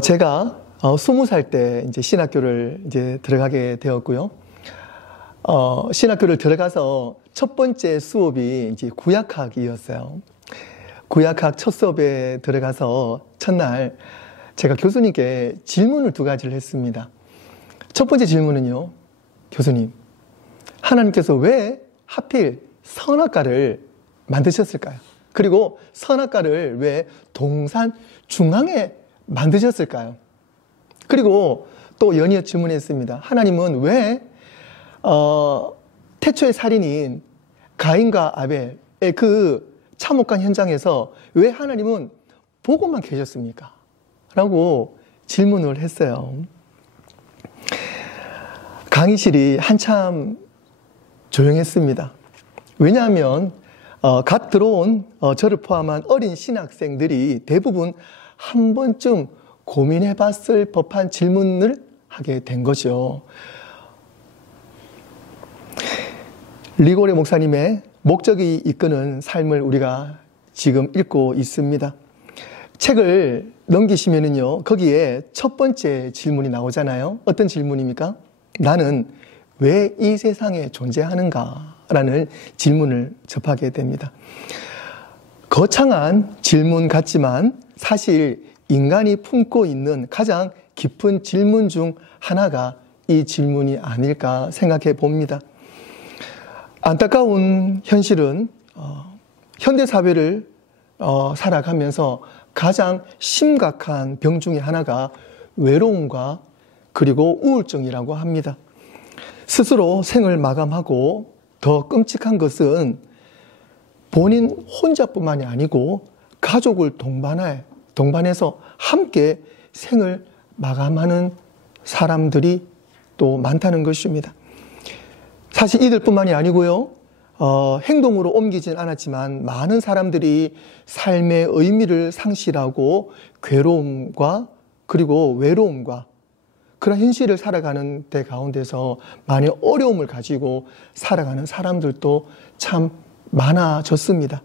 제가 20살 때 이제 신학교를 이제 들어가게 되었고요. 신학교를 들어가서 첫 번째 수업이 이제 구약학이었어요. 구약학 첫 수업에 들어가서 첫날 제가 교수님께 질문을 두 가지를 했습니다. 첫 번째 질문은요, 교수님, 하나님께서 왜 하필 선악과를 만드셨을까요? 그리고 선악과를 왜 동산 중앙에 만드셨을까요? 그리고 또 연이어 질문했습니다. 하나님은 왜 태초의 살인인 가인과 아벨의 그 참혹한 현장에서 왜 하나님은 보고만 계셨습니까? 라고 질문을 했어요. 강의실이 한참 조용했습니다. 왜냐하면 갓 들어온 저를 포함한 어린 신학생들이 대부분 한 번쯤 고민해 봤을 법한 질문을 하게 된 거죠. 리고레 목사님의 목적이 이끄는 삶을 우리가 지금 읽고 있습니다. 책을 넘기시면은요, 거기에 첫 번째 질문이 나오잖아요. 어떤 질문입니까? 나는 왜 이 세상에 존재하는가? 라는 질문을 접하게 됩니다. 거창한 질문 같지만 사실 인간이 품고 있는 가장 깊은 질문 중 하나가 이 질문이 아닐까 생각해 봅니다. 안타까운 현실은 현대사회를 살아가면서 가장 심각한 병 중에 하나가 외로움과 그리고 우울증이라고 합니다. 스스로 생을 마감하고 더 끔찍한 것은 본인 혼자뿐만이 아니고 가족을 동반해서 함께 생을 마감하는 사람들이 또 많다는 것입니다. 사실 이들뿐만이 아니고요. 행동으로 옮기진 않았지만 많은 사람들이 삶의 의미를 상실하고 괴로움과 그리고 외로움과 그런 현실을 살아가는 데 가운데서 많이 어려움을 가지고 살아가는 사람들도 참 많아졌습니다.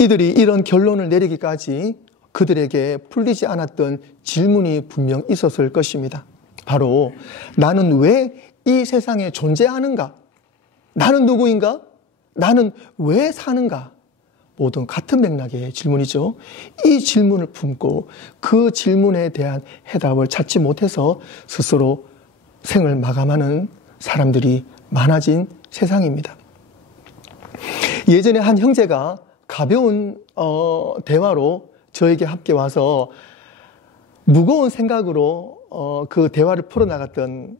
이들이 이런 결론을 내리기까지 그들에게 풀리지 않았던 질문이 분명 있었을 것입니다. 바로 나는 왜 이 세상에 존재하는가? 나는 누구인가? 나는 왜 사는가? 모든 같은 맥락의 질문이죠. 이 질문을 품고 그 질문에 대한 해답을 찾지 못해서 스스로 생을 마감하는 사람들이 많아진 세상입니다. 예전에 한 형제가 가벼운 대화로 저에게 함께 와서 무거운 생각으로 그 대화를 풀어나갔던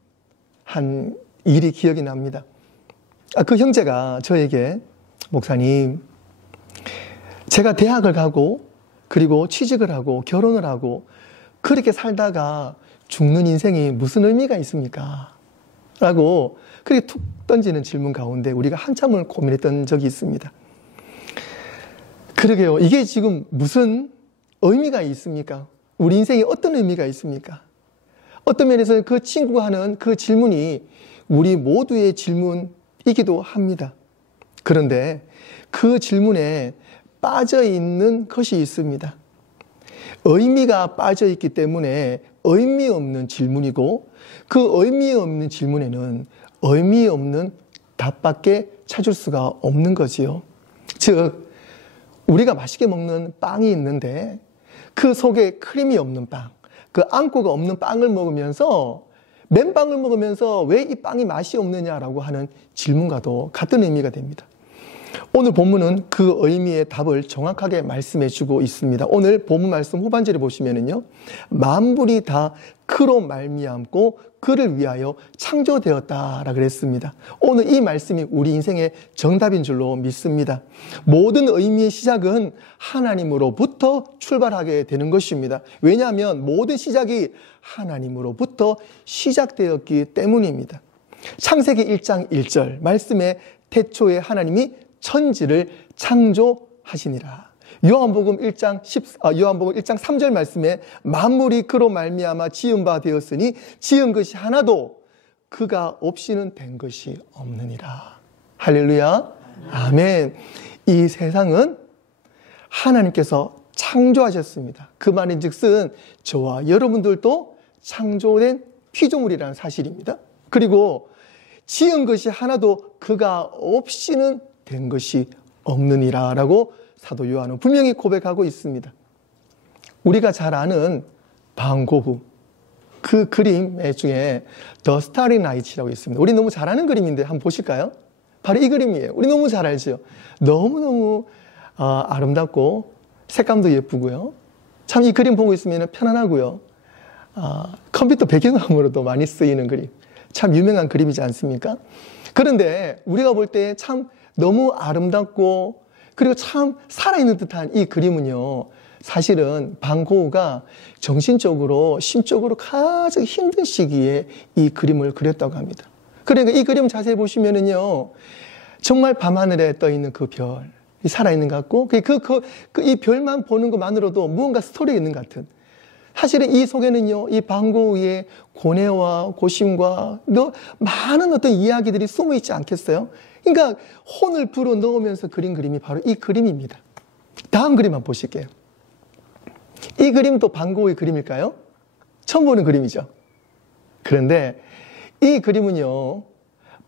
한 일이 기억이 납니다. 그 형제가 저에게 목사님, 제가 대학을 가고 그리고 취직을 하고 결혼을 하고 그렇게 살다가 죽는 인생이 무슨 의미가 있습니까? 라고 그렇게 툭 던지는 질문 가운데 우리가 한참을 고민했던 적이 있습니다. 그러게요. 이게 지금 무슨 의미가 있습니까? 우리 인생에 어떤 의미가 있습니까? 어떤 면에서 그 친구가 하는 그 질문이 우리 모두의 질문이기도 합니다. 그런데 그 질문에 빠져있는 것이 있습니다. 의미가 빠져있기 때문에 의미 없는 질문이고 그 의미 없는 질문에는 의미 없는 답밖에 찾을 수가 없는 거지요. 즉, 우리가 맛있게 먹는 빵이 있는데 그 속에 크림이 없는 빵, 그 앙꼬가 없는 빵을 먹으면서 맨빵을 먹으면서 왜 이 빵이 맛이 없느냐라고 하는 질문과도 같은 의미가 됩니다. 오늘 본문은 그 의미의 답을 정확하게 말씀해 주고 있습니다. 오늘 본문 말씀 후반절에 보시면은요, 만물이 다 그로 말미암고 그를 위하여 창조되었다라 그랬습니다. 오늘 이 말씀이 우리 인생의 정답인 줄로 믿습니다. 모든 의미의 시작은 하나님으로부터 출발하게 되는 것입니다. 왜냐하면 모든 시작이 하나님으로부터 시작되었기 때문입니다. 창세기 1장 1절 말씀에 태초에 하나님이 천지를 창조하시니라. 요한복음 1장 3절 말씀에 만물이 그로 말미암아 지은 바 되었으니 지은 것이 하나도 그가 없이는 된 것이 없느니라. 할렐루야. 아멘. 이 세상은 하나님께서 창조하셨습니다. 그 말인즉슨 저와 여러분들도 창조된 피조물이라는 사실입니다. 그리고 지은 것이 하나도 그가 없이는 된 것이 없느니라 라고 사도 요한은 분명히 고백하고 있습니다. 우리가 잘 아는 반 고흐, 그 그림 중에 The Starry Night이라고 있습니다. 우리 너무 잘 아는 그림인데 한번 보실까요? 바로 이 그림이에요. 우리 너무 잘 알죠? 너무너무 아름답고 색감도 예쁘고요. 참 이 그림 보고 있으면 편안하고요. 컴퓨터 배경화면으로도 많이 쓰이는 그림. 참 유명한 그림이지 않습니까? 그런데 우리가 볼 때 참 너무 아름답고 그리고 참 살아있는 듯한 이 그림은요. 사실은 반 고흐가 정신적으로 심적으로 가장 힘든 시기에 이 그림을 그렸다고 합니다. 그러니까 이 그림 자세히 보시면은요. 정말 밤하늘에 떠 있는 그 별, 살아있는 것 같고 이 별만 보는 것만으로도 무언가 스토리가 있는 것 같은. 사실은 이 속에는요, 이 반 고흐의 고뇌와 고심과 많은 어떤 이야기들이 숨어 있지 않겠어요? 그러니까 혼을 불어 넣으면서 그린 그림이 바로 이 그림입니다. 다음 그림 한번 보실게요. 이 그림도 반 고흐의 그림일까요? 처음 보는 그림이죠. 그런데 이 그림은요,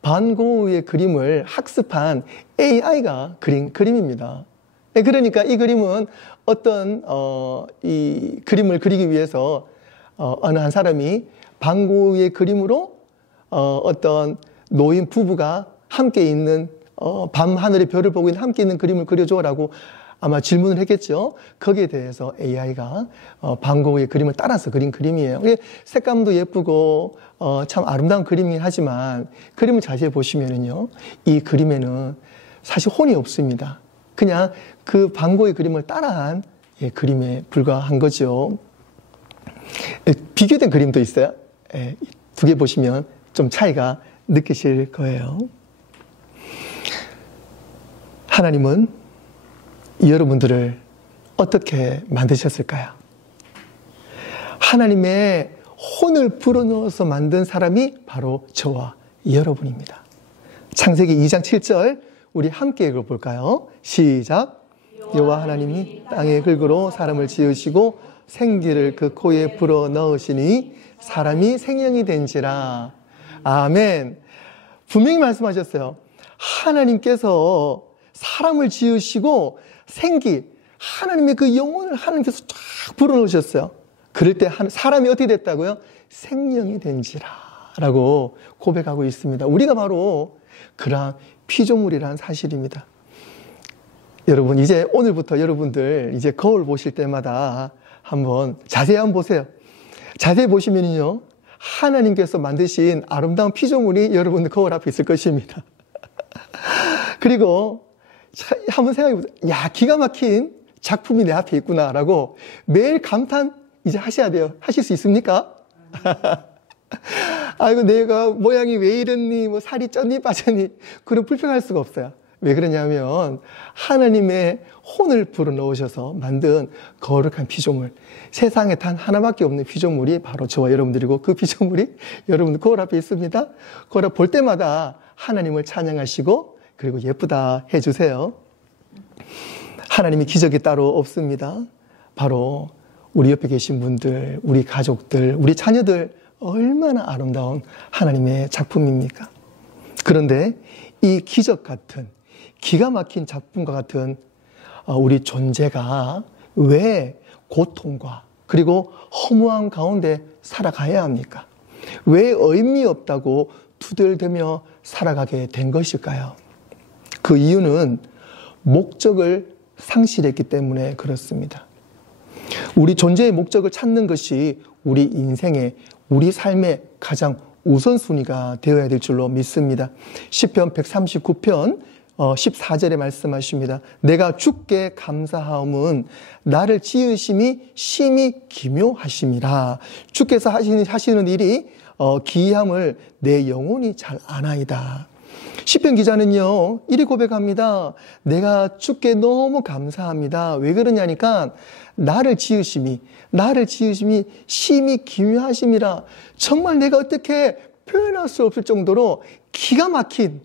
반 고흐의 그림을 학습한 AI가 그린 그림입니다. 그러니까 이 그림은 어떤 이 그림을 그리기 위해서 어느 한 사람이 반 고흐의 그림으로 어떤 노인 부부가 함께 있는 밤 하늘의 별을 보고 있는 함께 있는 그림을 그려줘라고 아마 질문을 했겠죠. 거기에 대해서 AI가 반 고흐의 그림을 따라서 그린 그림이에요. 색감도 예쁘고 참 아름다운 그림이긴 하지만 그림을 자세히 보시면은요, 이 그림에는 사실 혼이 없습니다. 그냥 그 반 고흐의 그림을 따라한 그림에 불과한 거죠. 비교된 그림도 있어요. 두 개 보시면 좀 차이가 느끼실 거예요. 하나님은 여러분들을 어떻게 만드셨을까요? 하나님의 혼을 불어넣어서 만든 사람이 바로 저와 여러분입니다. 창세기 2장 7절 우리 함께 읽어볼까요? 시작. 여호와 하나님이 땅의 흙으로 사람을 지으시고 생기를 그 코에 불어넣으시니 사람이 생명이 된지라. 아멘. 분명히 말씀하셨어요. 하나님께서 사람을 지으시고 생기, 하나님의 그 영혼을 하나님께서 쫙 불어넣으셨어요. 그럴 때 사람이 어떻게 됐다고요? 생명이 된지라 라고 고백하고 있습니다. 우리가 바로 그러한 피조물이라는 사실입니다. 여러분, 이제 오늘부터 여러분들 이제 거울 보실 때마다 한번 자세히 한번 보세요. 자세히 보시면요, 하나님께서 만드신 아름다운 피조물이 여러분들 거울 앞에 있을 것입니다. 그리고 한번 생각해보세요. 야, 기가 막힌 작품이 내 앞에 있구나라고 매일 감탄 이제 하셔야 돼요. 하실 수 있습니까? 아이고, 내가 모양이 왜 이랬니? 뭐 살이 쪘니? 빠졌니? 그런 불평할 수가 없어요. 왜 그러냐면 하나님의 혼을 불어넣으셔서 만든 거룩한 피조물, 세상에 단 하나밖에 없는 피조물이 바로 저와 여러분들이고, 그 피조물이 여러분들 거울 앞에 있습니다. 거울 앞 볼 때마다 하나님을 찬양하시고 그리고 예쁘다 해주세요. 하나님의 기적이 따로 없습니다. 바로 우리 옆에 계신 분들, 우리 가족들, 우리 자녀들 얼마나 아름다운 하나님의 작품입니까? 그런데 이 기적 같은, 기가 막힌 작품과 같은 우리 존재가 왜 고통과 그리고 허무함 가운데 살아가야 합니까? 왜 의미 없다고 투덜대며 살아가게 된 것일까요? 그 이유는 목적을 상실했기 때문에 그렇습니다. 우리 존재의 목적을 찾는 것이 우리 인생의, 우리 삶의 가장 우선순위가 되어야 될 줄로 믿습니다. 시편 139편 14절에 말씀하십니다. 내가 주께 감사하옴은 나를 지으심이 심히 기묘하심이라. 주께서 하시는 일이 기이함을 내 영혼이 잘 아나이다. 시편 기자는요, 이리 고백합니다. 내가 주께 너무 감사합니다. 왜 그러냐니까 나를 지으심이 심히 기묘하심이라. 정말 내가 어떻게 표현할 수 없을 정도로 기가 막힌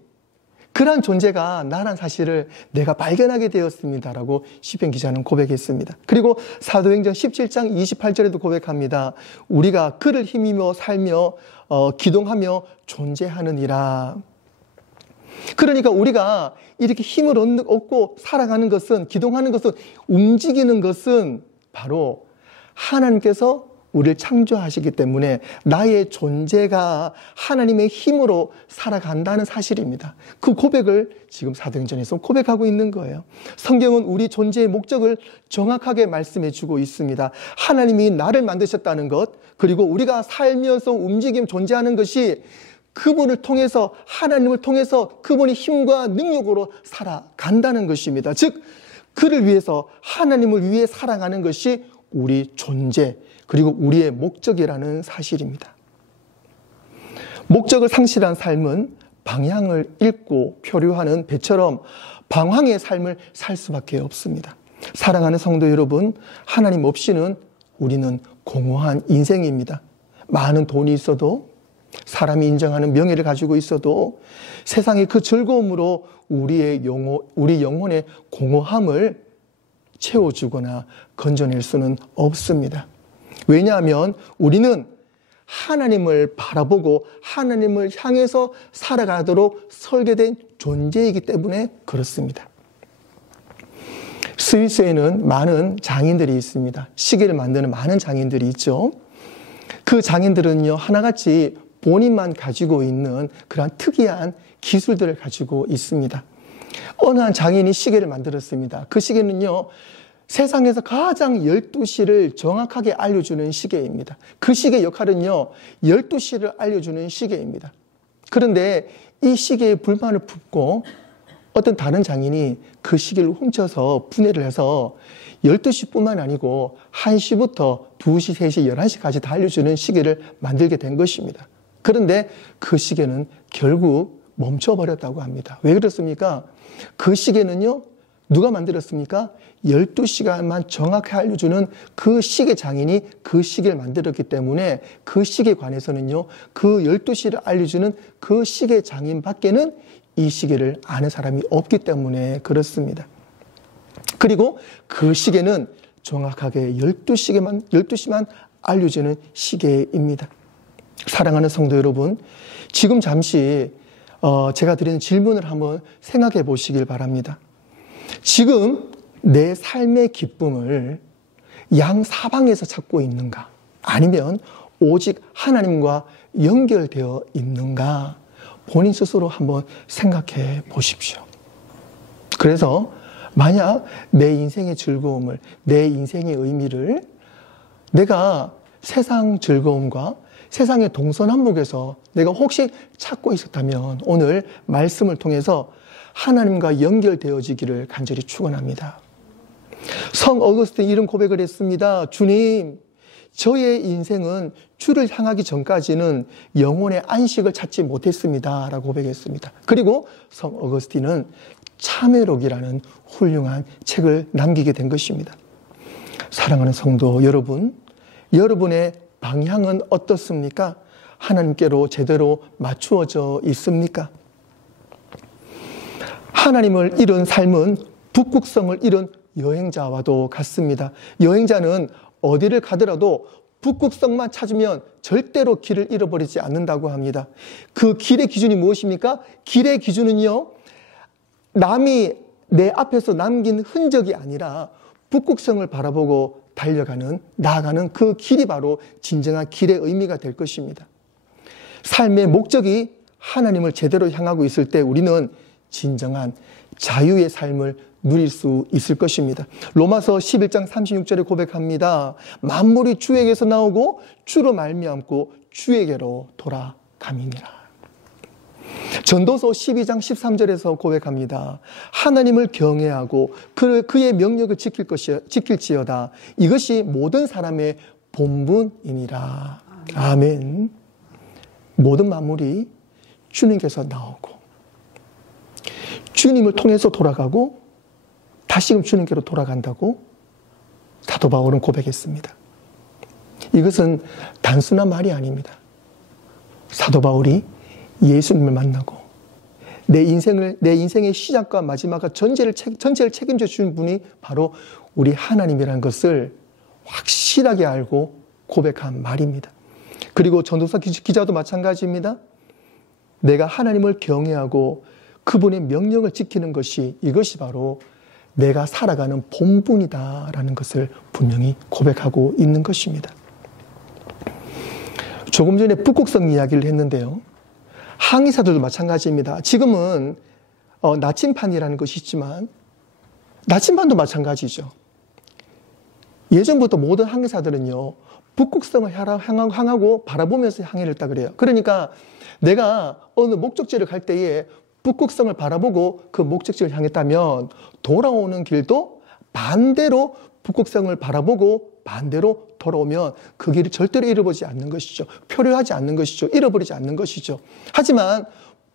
그러한 존재가 나란 사실을 내가 발견하게 되었습니다라고 시편 기자는 고백했습니다. 그리고 사도행전 17장 28절에도 고백합니다. 우리가 그를 힘입어 살며 기동하며 존재하느니라. 그러니까 우리가 이렇게 힘을 얻고 살아가는 것은, 기동하는 것은, 움직이는 것은 바로 하나님께서 우리를 창조하시기 때문에 나의 존재가 하나님의 힘으로 살아간다는 사실입니다. 그 고백을 지금 사도행전에서 고백하고 있는 거예요. 성경은 우리 존재의 목적을 정확하게 말씀해 주고 있습니다. 하나님이 나를 만드셨다는 것, 그리고 우리가 살면서 움직임 존재하는 것이 그분을 통해서, 하나님을 통해서 그분의 힘과 능력으로 살아간다는 것입니다. 즉 그를 위해서, 하나님을 위해 살아가는 것이 우리 존재, 그리고 우리의 목적이라는 사실입니다. 목적을 상실한 삶은 방향을 잃고 표류하는 배처럼 방황의 삶을 살 수밖에 없습니다. 사랑하는 성도 여러분, 하나님 없이는 우리는 공허한 인생입니다. 많은 돈이 있어도, 사람이 인정하는 명예를 가지고 있어도 세상의 그 즐거움으로 우리 영혼의 공허함을 채워주거나 건져낼 수는 없습니다. 왜냐하면 우리는 하나님을 바라보고 하나님을 향해서 살아가도록 설계된 존재이기 때문에 그렇습니다. 스위스에는 많은 장인들이 있습니다. 시계를 만드는 많은 장인들이 있죠. 그 장인들은요, 하나같이 본인만 가지고 있는 그러한 특이한 기술들을 가지고 있습니다. 어느 한 장인이 시계를 만들었습니다. 그 시계는요, 세상에서 가장 12시를 정확하게 알려주는 시계입니다. 그 시계 역할은요, 12시를 알려주는 시계입니다. 그런데 이 시계에 불만을 품고 어떤 다른 장인이 그 시계를 훔쳐서 분해를 해서 12시뿐만 아니고 1시부터 2시, 3시, 11시까지 다 알려주는 시계를 만들게 된 것입니다. 그런데 그 시계는 결국 멈춰버렸다고 합니다. 왜 그렇습니까? 그 시계는요, 누가 만들었습니까? 12시간만 정확히 알려주는 그 시계 장인이 그 시계를 만들었기 때문에 그 시계에 관해서는요, 그 12시를 알려주는 그 시계 장인 밖에는 이 시계를 아는 사람이 없기 때문에 그렇습니다. 그리고 그 시계는 정확하게 12시만 알려주는 시계입니다. 사랑하는 성도 여러분, 지금 잠시 제가 드리는 질문을 한번 생각해 보시길 바랍니다. 지금 내 삶의 기쁨을 양사방에서 찾고 있는가? 아니면 오직 하나님과 연결되어 있는가? 본인 스스로 한번 생각해 보십시오. 그래서 만약 내 인생의 즐거움을, 내 인생의 의미를 내가 세상 즐거움과 세상의 동서남북에서 내가 혹시 찾고 있었다면 오늘 말씀을 통해서 하나님과 연결되어지기를 간절히 축원합니다. 성 어거스틴이 이런 고백을 했습니다. 주님, 저의 인생은 주를 향하기 전까지는 영혼의 안식을 찾지 못했습니다 라고 고백했습니다. 그리고 성 어거스틴은 참회록이라는 훌륭한 책을 남기게 된 것입니다. 사랑하는 성도 여러분, 여러분의 방향은 어떻습니까? 하나님께로 제대로 맞추어져 있습니까? 하나님을 잃은 삶은 북극성을 잃은 여행자와도 같습니다. 여행자는 어디를 가더라도 북극성만 찾으면 절대로 길을 잃어버리지 않는다고 합니다. 그 길의 기준이 무엇입니까? 길의 기준은요, 남이 내 앞에서 남긴 흔적이 아니라 북극성을 바라보고 나아가는 그 길이 바로 진정한 길의 의미가 될 것입니다. 삶의 목적이 하나님을 제대로 향하고 있을 때 우리는 진정한 자유의 삶을 누릴 수 있을 것입니다. 로마서 11장 36절에 고백합니다. 만물이 주에게서 나오고 주로 말미암고 주에게로 돌아감이니라. 전도서 12장 13절에서 고백합니다. 하나님을 경외하고 그의 명령을 지킬지어다. 이것이 모든 사람의 본분이니라. 아멘. 모든 만물이 주님께서 나오고 주님을 통해서 돌아가고 다시금 주님께로 돌아간다고 사도 바울은 고백했습니다. 이것은 단순한 말이 아닙니다. 사도 바울이 예수님을 만나고 내 인생의 시작과 마지막과 전체를 책임져 주는 분이 바로 우리 하나님이라는 것을 확실하게 알고 고백한 말입니다. 그리고 전도서 기자도 마찬가지입니다. 내가 하나님을 경외하고 그분의 명령을 지키는 것이, 이것이 바로 내가 살아가는 본분이다라는 것을 분명히 고백하고 있는 것입니다. 조금 전에 북극성 이야기를 했는데요. 항해사들도 마찬가지입니다. 지금은 나침판이라는 것이 있지만 나침판도 마찬가지죠. 예전부터 모든 항해사들은요, 북극성을 향하고 바라보면서 항해를 했다 그래요. 그러니까 내가 어느 목적지를 갈 때에 북극성을 바라보고 그 목적지를 향했다면 돌아오는 길도 반대로 북극성을 바라보고 반대로 돌아오면 그 길을 절대로 잃어버리지 않는 것이죠. 표류하지 않는 것이죠. 잃어버리지 않는 것이죠. 하지만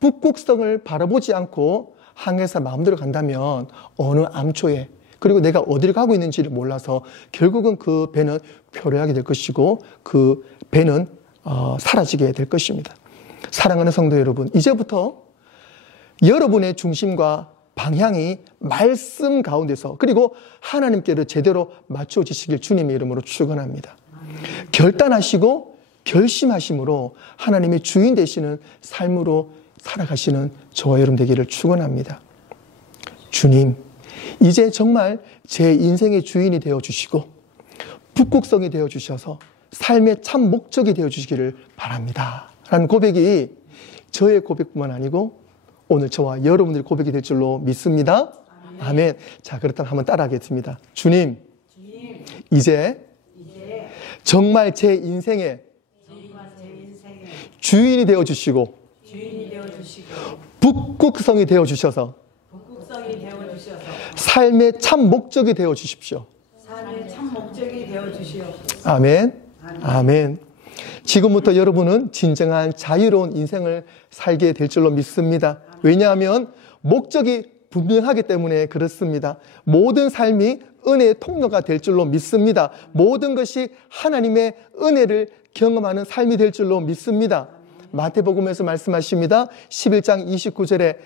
북극성을 바라보지 않고 항해사 마음대로 간다면 어느 암초에, 그리고 내가 어디를 가고 있는지를 몰라서 결국은 그 배는 표류하게 될 것이고 그 배는 사라지게 될 것입니다. 사랑하는 성도 여러분, 이제부터 여러분의 중심과 방향이 말씀 가운데서, 그리고 하나님께로 제대로 맞춰지시길 주님의 이름으로 축원합니다. 결단하시고 결심하심으로 하나님의 주인 되시는 삶으로 살아가시는 저와 여러분 되기를 축원합니다. 주님, 이제 정말 제 인생의 주인이 되어주시고 북극성이 되어주셔서 삶의 참 목적이 되어주시기를 바랍니다 라는 고백이 저의 고백뿐만 아니고 오늘 저와 여러분들의 고백이 될 줄로 믿습니다. 아멘. 자, 그렇다면 한번 따라하겠습니다. 주님, 이제 정말 제 인생의 주인이 되어주시고 북극성이 되어주셔서 삶의 참 목적이 되어주십시오. 아멘. 아멘. 지금부터 여러분은 진정한 자유로운 인생을 살게 될 줄로 믿습니다. 왜냐하면 목적이 분명하기 때문에 그렇습니다. 모든 삶이 은혜의 통로가 될 줄로 믿습니다. 모든 것이 하나님의 은혜를 경험하는 삶이 될 줄로 믿습니다. 마태복음에서 말씀하십니다. 11장 29절에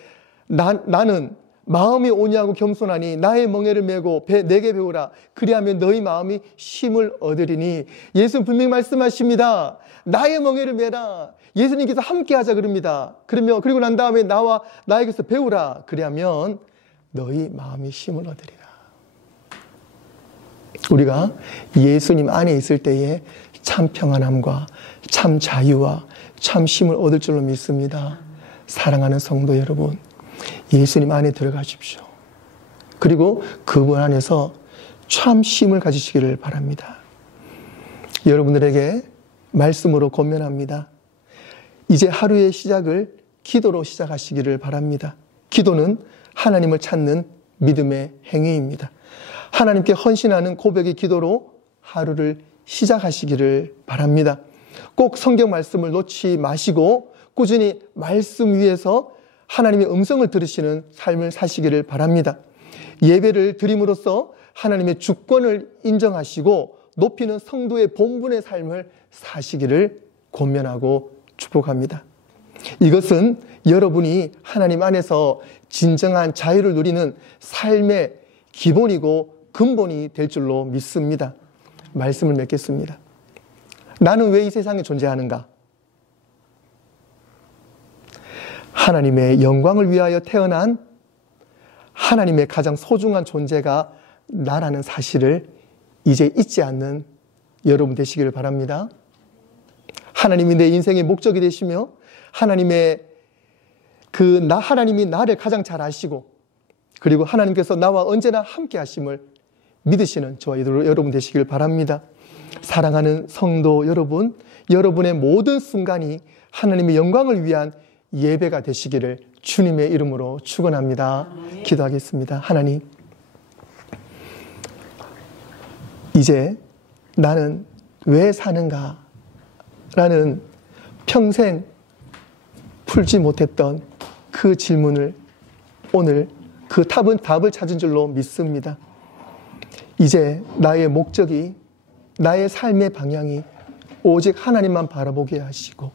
나는 마음이 온유하고 겸손하니 나의 멍에를 메고 내게 배우라. 그리하면 너희 마음이 쉼을 얻으리니. 예수는 분명히 말씀하십니다. 나의 멍에를 메라. 예수님께서 함께 하자 그럽니다. 그리고 난 다음에 나에게서 배우라. 그리하면 너희 마음이 쉼을 얻으리라. 우리가 예수님 안에 있을 때에 참 평안함과 참 자유와 참 쉼을 얻을 줄로 믿습니다. 사랑하는 성도 여러분, 예수님 안에 들어가십시오. 그리고 그분 안에서 참 쉼을 가지시기를 바랍니다. 여러분들에게 말씀으로 권면합니다. 이제 하루의 시작을 기도로 시작하시기를 바랍니다. 기도는 하나님을 찾는 믿음의 행위입니다. 하나님께 헌신하는 고백의 기도로 하루를 시작하시기를 바랍니다. 꼭 성경 말씀을 놓지 마시고 꾸준히 말씀 위에서 하나님의 음성을 들으시는 삶을 사시기를 바랍니다. 예배를 드림으로써 하나님의 주권을 인정하시고 높이는 성도의 본분의 삶을 사시기를 권면하고 축복합니다. 이것은 여러분이 하나님 안에서 진정한 자유를 누리는 삶의 기본이고 근본이 될 줄로 믿습니다. 말씀을 맺겠습니다. 나는 왜 이 세상에 존재하는가? 하나님의 영광을 위하여 태어난 하나님의 가장 소중한 존재가 나라는 사실을 이제 잊지 않는 여러분 되시기를 바랍니다. 하나님이 내 인생의 목적이 되시며 하나님이 나를 가장 잘 아시고 그리고 하나님께서 나와 언제나 함께 하심을 믿으시는 저와 여러분 되시길 바랍니다. 사랑하는 성도 여러분, 여러분의 모든 순간이 하나님의 영광을 위한 예배가 되시기를 주님의 이름으로 축원합니다. 기도하겠습니다. 하나님, 이제 나는 왜 사는가? 라는 평생 풀지 못했던 그 질문을 오늘 그 답을 찾은 줄로 믿습니다. 이제 나의 목적이, 나의 삶의 방향이 오직 하나님만 바라보게 하시고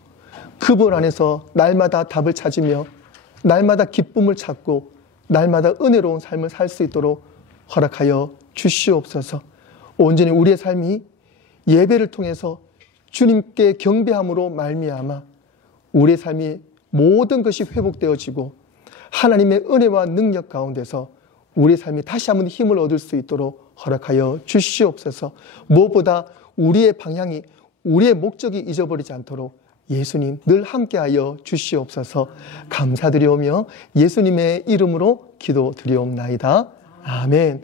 그분 안에서 날마다 답을 찾으며 날마다 기쁨을 찾고 날마다 은혜로운 삶을 살 수 있도록 허락하여 주시옵소서. 온전히 우리의 삶이 예배를 통해서 주님께 경배함으로 말미암아 우리의 삶이 모든 것이 회복되어지고 하나님의 은혜와 능력 가운데서 우리의 삶이 다시 한번 힘을 얻을 수 있도록 허락하여 주시옵소서. 무엇보다 우리의 방향이, 우리의 목적이 잊어버리지 않도록 예수님 늘 함께하여 주시옵소서. 감사드리오며 예수님의 이름으로 기도드리옵나이다. 아멘.